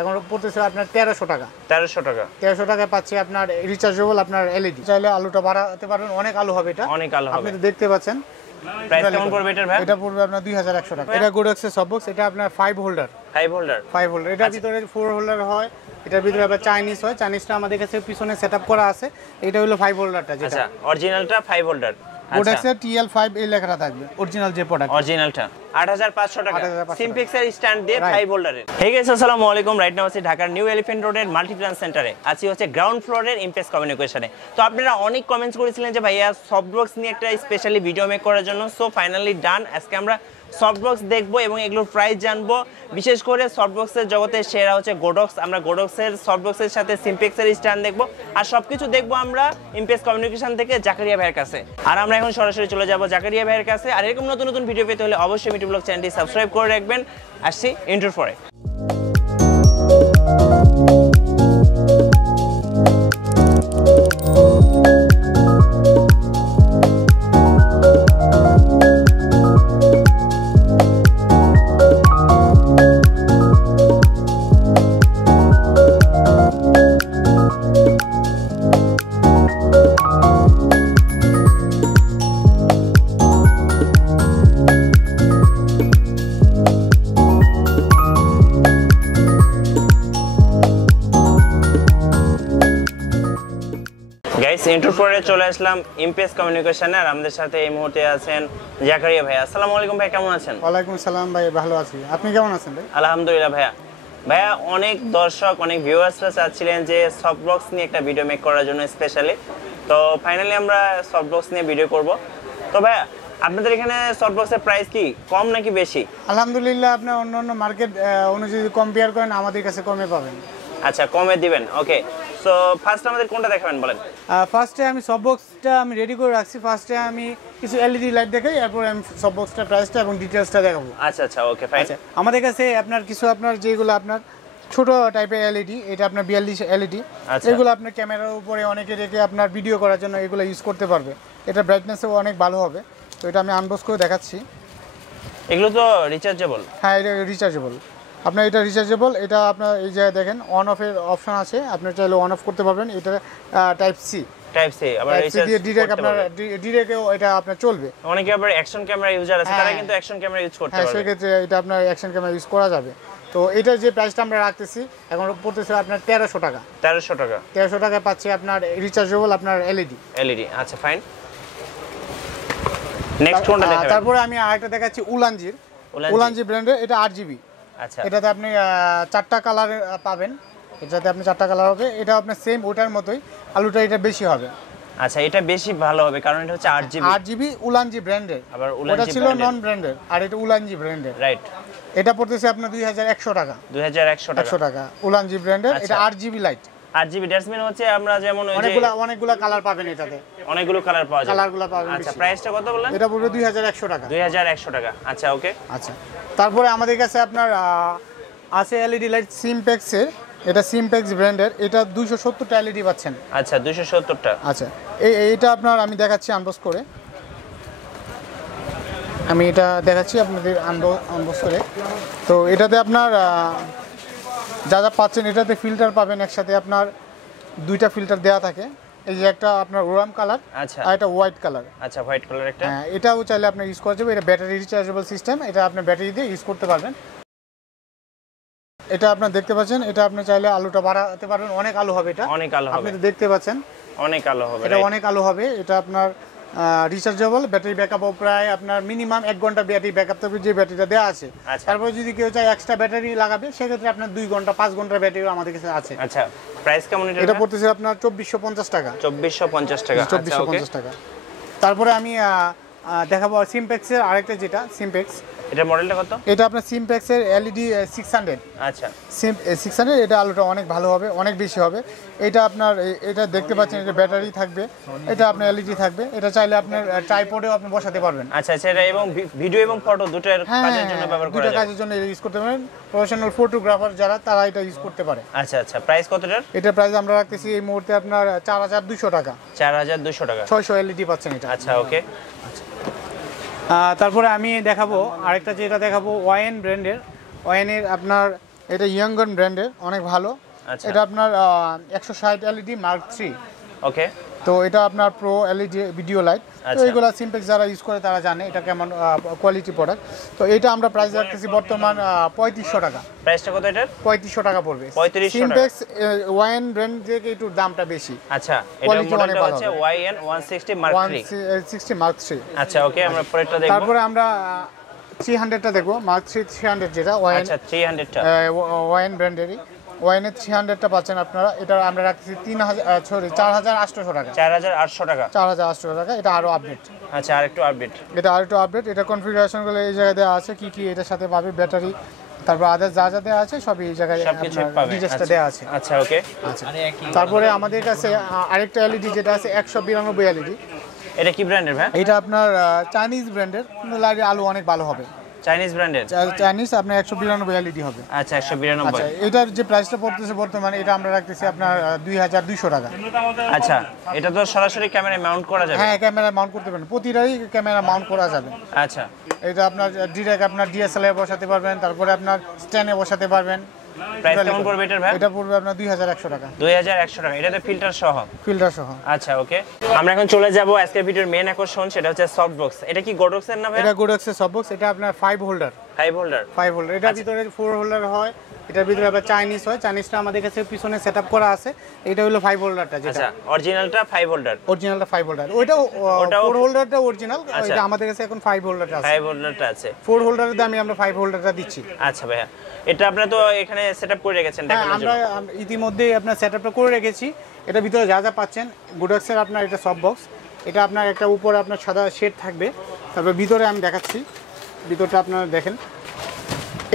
এখন পড়তেছে আপনার 1300 টাকা। 1300 টাকায় পাচ্ছি আপনার রিচার্জেবল আপনার এলইডি। চাইলে আলুটা বাড়াতে পারবেন, অনেক আলু হবে এটা। অনেক আলু হবে, আপনি তো দেখতে পাচ্ছেন। প্রাইস কেমন পড়বে এটার ভাই? এটা পড়বে আপনার 2100 টাকা। এটা গোডক্সের সফট বক্স, এটা আপনার 5 হোল্ডার। 5 হোল্ডার। এটার ভিতরে 4 হোল্ডার হয়, এটার ভিতরে আবার চাইনিজ হয়। চাইনিজটা আমাদের কাছে পিছনে সেটআপ করা আছে। এটা হলো 5 হোল্ডারটা যেটা। আচ্ছা, অরিজিনালটা 5 হোল্ডার। গোডক্সের TL5 এই লেখাটা থাকবে, অরিজিনাল যে প্রোডাক্ট। অরিজিনালটা 8500 টাকা, 8500 সিমপেক্সের স্ট্যান্ড দিয়ে 5 হোল্ডারের। হে গাইস, আসসালামু আলাইকুম। রাইট নাও আছি ঢাকার নিউ এলিফ্যান্ট রোডের মাল্টি ব্রাঞ্চ সেন্টারে। আছি হচ্ছে গ্রাউন্ড ফ্লোরের ইমপ্রেস কমিউনিকেশনে। তো আপনারা অনেক কমেন্টস করেছিলেন যে ভাইয়া সফট বক্স নিয়ে একটা স্পেশালি ভিডিও মেক করার জন্য। সো ফাইনালি ডান। আজকে আমরা সফট বক্স দেখবো এবং এগুলোর প্রাইস জানবো। বিশেষ করে সফট বক্সের জগতে সেরা হচ্ছে গোডক্স। আমরা গোডক্সের সফট বক্সের সাথে সিমপেক্সের স্ট্যান্ড দেখবো, আর সবকিছু দেখবো আমরা ইমপ্রেস কমিউনিকেশন থেকে জাকারিয়া ভাইয়ের কাছে। আর আমরা এখন সরাসরি চলে যাবো জাকারিয়া ভাইয়ের কাছে। আর এরকম নতুন নতুন ভিডিও পেতে হলে অবশ্যই মিটু ব্লগ চ্যানেলটি সাবস্ক্রাইব করে রাখবেন। আসছি ইন্টার ফরে। গাইস, ইন্টার ফরে চলে আসলাম ইমপ্রেস কমিউনিকেশনে। আর আমাদের সাথে এই মুহূর্তে আছেন জাকারিয়া ভাই। আসসালামু আলাইকুম ভাই, কেমন আছেন? ওয়ালাইকুম আসসালাম ভাই, ভালো আছি। আপনি কেমন আছেন ভাই? আলহামদুলিল্লাহ ভাইয়া। ভাইয়া, অনেক দর্শক, অনেক ভিউয়ার্সরা চাচ্ছিলেন যে সফট বক্স নিয়ে একটা ভিডিও মেক করার জন্য স্পেশালি। তো ফাইনালি আমরা সফট বক্স নিয়ে ভিডিও করব। তো ভাইয়া, আপনাদের এখানে সফট বক্সের প্রাইস কি কম নাকি বেশি? আলহামদুলিল্লাহ, আপনি অন্য মার্কেট অনুযায়ী কম্পেয়ার করেন, আমাদের কাছে কমে পাবেন। আচ্ছা, কমে দিবেন। ওকে, সো ফার্স্ট আমাদের কোনটা দেখাবেন বলেন? ফার্স্টে আমি সফট বক্সটা আমি রেডি করে রাখছি। ফার্স্টে আমি কিছু এলইডি লাইট দেখাই, এরপর আমি সফট বক্সটার প্রাইসটা এবং ডিটেইলসটা দেখাবো। আচ্ছা আচ্ছা, ওকে ফাইন। আমাদের কাছে আপনার কিছু আপনার যেগুলো আপনার ছোট টাইপের এলইডি, এটা আপনার 42 এলইডি। এগুলো আপনার ক্যামেরার উপরে অনেকে রেখে আপনার ভিডিও করার জন্য এগুলো ইউজ করতে পারবে। এটা ব্রাইটনেসও অনেক ভালো হবে। তো এটা আমি আনবক্স করে দেখাচ্ছি। এগুলো তো রিচার্জেবল? হ্যাঁ, এটা রিচার্জেবল। আপনার এটা রিচার্জেবল। এটা আপনার এই যে দেখেন অন অফের অপশন আছে, আপনি চাইলে অন অফ করতে পারবেন। এটা টাইপ সি আবার রিচার্জ ডিরেক্ট আপনার ডিরেক্টও এটা আপনার চলবে। অনেকে আবার অ্যাকশন ক্যামেরা ইউজার আছে, তারা কিন্তু অ্যাকশন ক্যামেরা ইউজ করতে পারবে। হ্যাঁ, সেক্ষেত্রে এটা আপনার অ্যাকশন ক্যামেরা ইউজ করা যাবে। তো এটার যে প্রাইসটা আমরা রাখতেছি এখন পড়তেছে আপনার 1300 টাকা। 1300 টাকায় পাচ্ছি আপনার রিচার্জেবল আপনার এলইডি। আচ্ছা ফাইন। নেক্সট কোনটা দেখাবেন? তারপরে আমি আরেকটা দেখাচ্ছি উলানজি ব্র্যান্ডের। এটা 8GB। আচ্ছা, এটাতে আপনি 4টা কালার পাবেন। এটাতে আপনি 4টা কালার হবে। এটা আপনার সেম ওটার মতোই, আলুটা এটা বেশি হবে। আচ্ছা, এটা বেশি ভালো হবে কারণ এটা হচ্ছে 8GB উলানজি ব্র্যান্ডের। আবার ওটা ছিল নন ব্র্যান্ডের, আর এটা উলানজি ব্র্যান্ডের। রাইট। এটা পড়তেছে আপনার 2100 টাকা। 2100 টাকা উলানজি ব্র্যান্ডের। এটা 8GB light. 8GB that's mean হচ্ছে আমরা যেমন ওই যে অনেকগুলা কালার পাবেন এটাতে। অনেকগুলো কালার পাওয়া যায়। কালারগুলো পাবেন। আচ্ছা, প্রাইসটা কত বললেন? এটা পড়বে 2100 টাকা। 2100 টাকা। আচ্ছা, ওকে। আচ্ছা, তারপরে আমাদের কাছে আপনার আছে এলইডি লাইট সিমপেক্সের। এটা সিমপেক্স ব্র্যান্ডের। এটা 270টা এলইডি পাচ্ছেন। আচ্ছা, 270টা। আচ্ছা, এইটা আপনার আমি দেখাচ্ছি আনবক্স করে। আমি এটা দেখাচ্ছি আপনাদের আনবক্স করে। তো এটাতে আপনার যা যা পাচ্ছেন, এটাতে ফিল্টার পাবেন একসাথে। আপনার 2টা ফিল্টার দেওয়া থাকে। এই যে একটা আপনার ওরাম কালার, আচ্ছা, আর এটা হোয়াইট কালার। আচ্ছা, হোয়াইট কালার একটা। হ্যাঁ, এটাও চাইলে আপনি ইউজ করা যাবে। এটা ব্যাটারি রিচার্জেবল সিস্টেম। এটা আপনি ব্যাটারি দিয়ে ইউজ করতে পারবেন। এটা আপনারা দেখতে পাচ্ছেন, এটা আপনি চাইলে আলুটা বাড়াতে পারবেন, অনেক আলু হবে এটা। অনেক আলু হবে, আপনি তো দেখতে পাচ্ছেন অনেক আলু হবে। এটা অনেক আলু হবে। এটা আপনার রিচার্জেবল। ব্যাটারি ব্যাকআপও প্রায় আপনার মিনিমাম 1 ঘন্টা ব্যাটারি ব্যাকআপ থাকবে, যে ব্যাটারিটা দেওয়া আছে। তারপরে যদি কেউ চায় এক্সট্রা ব্যাটারি লাগাবে, সেক্ষেত্রে আপনার 2 ঘন্টা 5 ঘন্টার ব্যাটারিও আমাদের কাছে আছে। আচ্ছা, প্রাইস কেমন এটা? এটা পড়তেছে আপনার 2450 টাকা। 2450 টাকা। 2450 টাকা। তারপরে আমি দেখাবো সিমপেক্সের আরেকটা, যেটা সিমপেক্স। এটা মডেলটা কত? এটা আপনার সিমপেক্সের এলইডি 600। আচ্ছা, 600। এটা আলুটা অনেক ভালো হবে, অনেক বেশি হবে। এটা আপনার এটা দেখতে পাচ্ছেন, এটা ব্যাটারি থাকবে, এটা আপনার এলইডি থাকবে। এটা চাইলে আপনার ট্রাইপডেও আপনি বসাতে পারবেন। আচ্ছা আচ্ছা, এটা এবং ভিডিও এবং ফটো দুটোর কাজের জন্য ব্যবহার করা যায়। দুটো কাজের জন্য ইউজ করতে পারেন। প্রফেশনাল ফটোগ্রাফার যারা, তারা এটা ইউজ করতে পারে। আচ্ছা আচ্ছা, প্রাইস কতটার? এটা প্রাইস আমরা রাখতেছি এই মুহূর্তে আপনার 4200 টাকা। 4200 টাকা। 600 এলইডি পাচ্ছেন এটা। আচ্ছা, ওকে। তারপরে আমি দেখাবো আরেকটা, যেটা দেখাবো ওয়াইন ব্র্যান্ডের। ওয়াইনের আপনার এটা ইয়াংগন ব্র্যান্ডের, অনেক ভালো। আচ্ছা এটা আপনার 160 এলইডি মার্ক 3। ওকে, তো এটা আপনার প্রো এলইডি ভিডিও লাইট। তো আচ্ছা। এগুলো সিম্পেক্স যারা ইউজ করে তারা জানে এটা কেমন কোয়ালিটি প্রোডাক্ট। তো এটা আমরা প্রাইস রাখতেছি বর্তমান 3500 টাকা। প্রাইসটা কত এটার? 3500 টাকা পড়বে। 3500 টাকা। সিম্পেক্স ওয়াইন ব্র্যান্ড থেকে একটু দামটা বেশি। আচ্ছা, এটা Quality অনেক মডেলটা ভালো হচ্ছে হবে। YN 160 Mark 3। 160 মার্ক 3। আচ্ছা ওকে, আমরা পরেরটা দেখব। তারপরে আমরা 300টা দেখবো, মার্ক 3 300 যেটা ওয়াইন, আচ্ছা 300 টা ওয়াইন ব্র্যান্ডেরই। ওয়াইনের 300টা পাচ্ছেন আপনারা। এটা আমরা রাখছি 4800 টাকা। 4800 টাকা। 4800 টাকা। এটা আরো আপডেট। আচ্ছা, আরেকটু আপডেট। এটা কনফিগারেশনগুলো এই জায়গায় দেওয়া আছে, কি কি এটার সাথে পাবে, ব্যাটারি, তারপর আদার যা যা দেওয়া আছে সব এই জায়গায় সবকিছু আপনার পাবে। ডিটেইলসটা দেওয়া আছে। আচ্ছা ওকে। আচ্ছা, তারপরে আমাদের কাছে আরেকটা এলইডি যেটা আছে 192 এলইডি। এটা কি ব্র্যান্ডের ভাই? এটা আপনার চাইনিজ ব্র্যান্ডের, কিন্তু লাইটের আলো অনেক ভালো হবে। চাইনিজ ব্র্যান্ডের? চাইনিজ আপনার 192 এলইডি হবে। আচ্ছা 192। আচ্ছা, এটার যে প্রাইসটা পড়তেছে বর্তমানে, এটা আমরা রাখতেছি আপনার 2200 টাকা। আচ্ছা, এটা তো সরাসরি ক্যামেরায় মাউন্ট করা যাবে? হ্যাঁ, ক্যামেরা মাউন্ট করতে পারেন, প্রতিটারই ক্যামেরা মাউন্ট করা যাবে। আচ্ছা, এটা আপনার ডিরেক্ট আপনার ডিএসএলআর বসাতে পারবেন, তারপরে আপনার স্ট্যান্ডে বসাতে পারবেন। প্রাইস কেমন পড়বে এটার ভাই? এটা পড়বে আপনার 2100 টাকা। 2100 টাকা। এটাতে ফিল্টার সহ? ফিল্টার সহ। আচ্ছা ওকে, আমরা এখন চলে যাব আজকের ভিডিওর মেইন আকর্ষণ, সেটা হচ্ছে সফট বক্স। এটা কি গোডক্সের না ভাই? এটা গোডক্সের সফট বক্স। এটা আপনার 5 হোল্ডার। 5 হোল্ডার? 5 হোল্ডার। এটার ভিতরে 4 হোল্ডার হয়। এটার ভিতরে আবার চাইনিজ হয়। চাইনিজটা আমাদের কাছে পিছনে সেটআপ করা আছে। এটা হলো 5 হোল্ডারটা যেটা। আচ্ছা, অরিজিনালটা 5 হোল্ডার? অরিজিনালটা 5 হোল্ডার। ওইটাও 4 হোল্ডারটা অরিজিনাল। এটা আমাদের কাছে এখন 5 হোল্ডারটা আছে। 5 হোল্ডারটা আছে। 4 হোল্ডারের দামে আমরা 5 হোল্ডারটা দিচ্ছি। আচ্ছা ভাইয়া, এটা আপনারা তো এখানে সেটআপ করে রেখেছেন হ্যাঁ, দেখানোর আমরা জন্য? ইতিমধ্যেই আপনার সেটআপটা করে রেখেছি। এটার ভিতরে যা যা পাচ্ছেন, গোডক্সের আপনার এটা সফট বক্স। এটা আপনার একটা উপরে আপনার সাদা শেড থাকবে। তারপর ভিতরে আমি দেখাচ্ছি, ভিতরটা আপনারা দেখেন।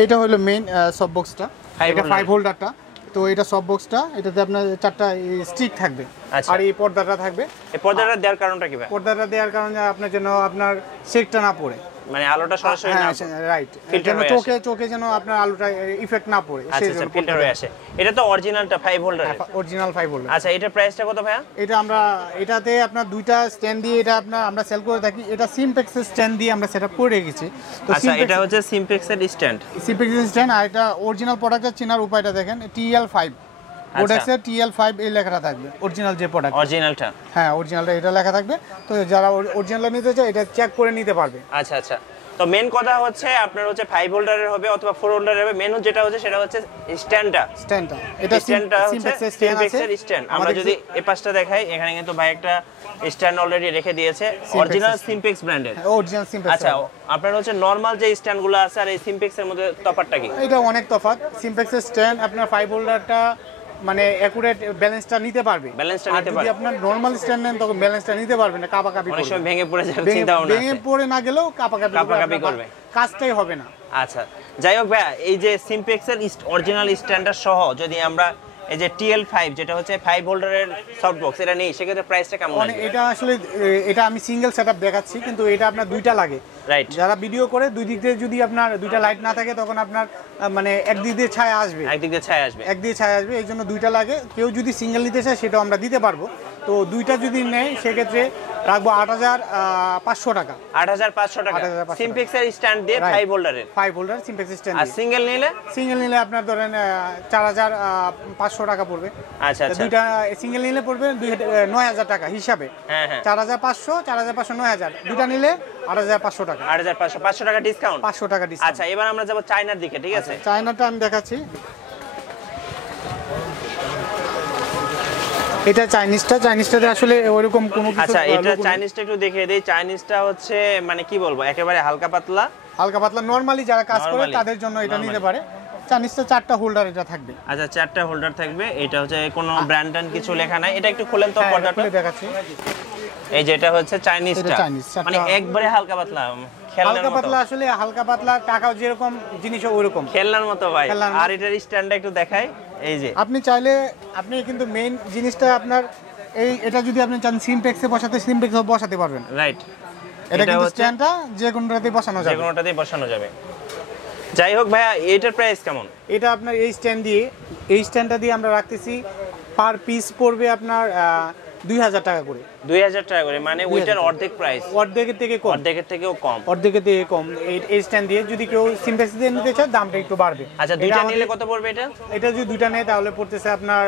এটা হলো মেইন সফট বক্সটা, এটা 5 হোল্ডারটা। তো এটা সফট বক্সটা, এটাতে আপনার 4টা স্টিক থাকবে। আচ্ছা। আর এই পর্দাটা থাকবে। এই পর্দাটা দেওয়ার কারণটা কি ভাই? পর্দাটা দেওয়ার কারণে আপনার জন্য আপনার শেকটা না পড়ে, মানে আলোটা সরাসরি না রাইট, ফিল্টার যেন হয়ে আসে। চোখে যেন আপনার আলোটা ইফেক্ট না পড়ে, আচ্ছা আচ্ছা, ফিল্টার হয়ে আসে। এটা তো অরিজিনালটা 5 হোল্ডার? Original 5 holder. আচ্ছা, এটার প্রাইসটা কত ভাইয়া? এটা আমরা এটাতে আপনার দুইটা স্ট্যান্ড দিয়ে এটা আমরা সেল করে থাকি। এটা সিমপেক্সের স্ট্যান্ড দিয়ে আমরা সেটআপ করে রেখেছি। তো আচ্ছা, এটা হচ্ছে সিমপেক্সের স্ট্যান্ড? সিমপেক্সের স্ট্যান্ড। আর এটা অরিজিনাল প্রোডাক্টটা চেনার উপায়টা দেখেন, TL5 গোডক্সের TL5 এই লেখাটা থাকবে, অরিজিনাল যে প্রোডাক্ট। অরিজিনালটা? হ্যাঁ, অরিজিনালটা এটা লেখা থাকবে। তো যারা অরিজিনালটা নিতে চায় এটা চেক করে নিতে পারবে। আচ্ছা আচ্ছা, তো মেন কথা হচ্ছে আপনার হচ্ছে 5 হোল্ডারের হবে অথবা 4 হোল্ডারের হবে। মেন যেটা হচ্ছে সেটা হচ্ছে স্ট্যান্ডটা। এটা স্ট্যান্ডটা হচ্ছে সিমপেক্সের স্ট্যান্ড। আমরা যদি এই পাশটা দেখাই, এখানে কিন্তু ভাই একটা স্ট্যান্ড অলরেডি রেখে দিয়েছে, অরিজিনাল সিমপেক্স ব্র্যান্ডের। অরিজিনাল সিমপেক্স। আচ্ছা, আপনার হচ্ছে নরমাল যে স্ট্যান্ডগুলো আছে আর এই সিমপেক্সের মধ্যে তফাৎটা কি? এটা অনেক তফাৎ। সিমপেক্সের স্ট্যান্ড আপনার 5 হোল্ডারটা মানে অ্যাকুরেট ব্যালেন্সটা নিতে পারবে। আর যদি আপনার নরমাল স্ট্যান্ড নেন তখন ব্যালেন্সটা নিতে পারবে না, কাপাকাপি অনেক করবে। সময় ভেঙে পড়ে যাওয়ার চিন্তা ভাবনা আছে। ভেঙে পড়ে না গেলেও কাপাকাপি করবে, কাজটাই হবে না। আচ্ছা, যাই হোক ভাইয়া, এই যে সিমপেক্সের অরিজিনাল স্ট্যান্ডার্ড সহ যদি আমরা এই যে TL5 যেটা হচ্ছে 5 হোল্ডারের সফট বক্স এটা নেই, সেক্ষেত্রে প্রাইসটা কেমন মানে এটা আসলে এটা আমি সিঙ্গেল সেটআপ দেখাচ্ছি, কিন্তু এটা আপনার দুইটা লাগে। রাইট, যারা ভিডিও করে দুই দিক দিয়ে যদি আপনার দুইটা লাইট না থাকে তখন আপনার মানে একদিক দিয়ে ছায়া আসবে, একদিকে ছায়া আসবে। এই জন্য দুইটা লাগে। কেউ যদি সিঙ্গেল নিতে চায় সেটাও আমরা দিতে পারবো। তো দুইটা যদি নেয় সেক্ষেত্রে রাখবো 8500 টাকা। 8500 টাকা সিমপেক্সের স্ট্যান্ড দিয়ে 5 হোল্ডারের? 5 হোল্ডার সিমপেক্স স্ট্যান্ড। আর সিঙ্গেল নিলে আপনার ধরেন 4500 টাকা পড়বে। আচ্ছা আচ্ছা, দুইটা সিঙ্গেল নিলে পড়বে 9000 টাকা হিসাবে। হ্যাঁ হ্যাঁ, 4500 9000। দুইটা নিলে 8500 টাকা। 8500, 500 টাকা ডিসকাউন্ট? 500 টাকা ডিসকাউন্ট। আচ্ছা, এবার আমরা যাব চায়নার দিকে, ঠিক আছে? চায়নাটা আমি দেখাচ্ছি। এটা চাইনিজটাতে আসলে ওইরকম কোনো কিছু। আচ্ছা, এটা চাইনিজটা একটু দেখিয়ে দেই। চাইনিজটা হচ্ছে মানে কি বলবো, একেবারে হালকা পাতলা নরমালি যারা কাজ করে তাদের জন্য এটা নিতে পারে। চাইনিজটা 4টা হোল্ডার এটা থাকবে। আচ্ছা, 4টা হোল্ডার থাকবে। এটা হচ্ছে কোনো ব্র্যান্ড কিছু লেখা নাই। এটা একটু খুলেন তো পর্দাটা, দেখাচ্ছি। এই যেটা হচ্ছে চাইনিজটা, মানে একবারে হালকা পাতলা, হালকা পাতলা। আসলে হালকা পাতলা টাকাও যেরকম জিনিসও ওইরকম, খেলনার মতো ভাই। আর এটার স্ট্যান্ডটা একটু দেখাই। এই যে আপনি চাইলে আপনি কিন্তু মেইন জিনিসটা আপনার এটা যদি আপনি চান সিমপেক্সে বসাতে পারবেন। রাইট, এটা কিন্তু স্ট্যান্ডটা যে কোনোটাতেই বসানো যাবে। যাই হোক ভাইয়া, এটার প্রাইস কেমন? এটা আপনার এই স্ট্যান্ডটা দিয়ে আমরা রাখতেছি, পার পিস পড়বে আপনার 2000 টাকা করে। 2000 টাকা করে, মানে ওইটার অর্ধেক প্রাইস, অর্ধেকের থেকে কম, অর্ধেকের থেকেও কম, অর্ধেকের থেকে কম। এই স্ট্যান্ড দিয়ে যদি কেউ সিম্পেক্স দিয়ে নিতে চায় দামটা একটু বাড়বে। আচ্ছা, দুইটা নিলে কত পড়বে এটা? এটা যদি দুইটা নেয় তাহলে পড়তেছে আপনার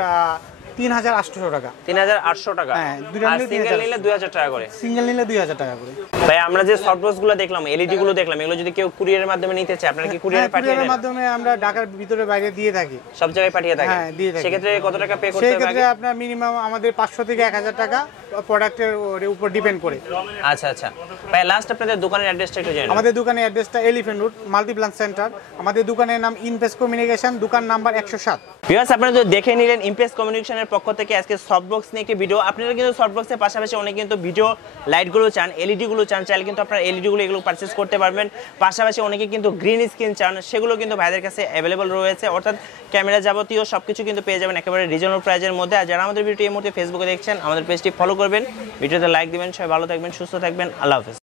3800 টাকা। 3800 টাকা। হ্যাঁ, দুইটা আর নিলে সিঙ্গেল নিলে 2000 টাকা করে। সিঙ্গেল নিলে 2000 টাকা করে। ভাই আমরা যে সফট বক্স গুলো দেখলাম, এলইডি গুলো দেখলাম, এগুলো যদি কেউ কুরিয়ারের মাধ্যমে নিতে চায়, আপনারা কি কুরিয়ারে পাঠিয়ে দেন? কুরিয়ারের মাধ্যমে আমরা ঢাকার ভিতরে বাইরে দিয়ে থাকি, সব জায়গায় পাঠিয়ে থাকেন? হ্যাঁ, দিয়ে থাকি। সেক্ষেত্রে কত টাকা পে করতে সেই হবে? ক্ষেত্রে আপনার মিনিমাম আমাদের 500 থেকে 1000 টাকা প্রোডাক্টের উপর ডিপেন্ড করে। আচ্ছা আচ্ছা ভাই, লাস্ট আপনাদের দোকানের অ্যাড্রেসটা একটু জানেন? আমাদের দোকানের অ্যাড্রেসটা এলিফ্যান্ট রোড মাল্টিপ্লান সেন্টার। আমাদের দোকানের নাম ইমপ্রেস কমিউনিকেশন, দোকান নাম্বার 107। ভিউয়ার্স, আপনারা তো দেখে নিলেন ইমপ্রেস কমিউনিকেশনের পক্ষ থেকে আজকে সফট বক্স নিয়ে একটি ভিডিও। আপনারা কিন্তু সফট বক্সের পাশাপাশি অনেক কিন্তু ভিডিও লাইটগুলো চান, এলইডি গুলো চান, চাইলে কিন্তু আপনারা এলইডি গুলো এগুলো পারচেজ করতে পারবেন। পাশাপাশি অনেকে কিন্তু গ্রিন স্ক্রিন চান, সেগুলো কিন্তু ভাইদের কাছে অ্যাভেলেবল রয়েছে, অর্থাৎ ক্যামেরা যাবতীয় সবকিছু কিন্তু পেয়ে যাবেন একেবারে রিজনেবল প্রাইজের মধ্যে। আর যারা আমাদের ভিডিওটি এই মুহূর্তে ফেসবুকে দেখছেন, আমাদের পেজটি ফলো করবেন, ভিডিওতে লাইক দিবেন। সবাই ভালো থাকবেন, সুস্থ থাকবেন, আল্লাহ হাফেজ।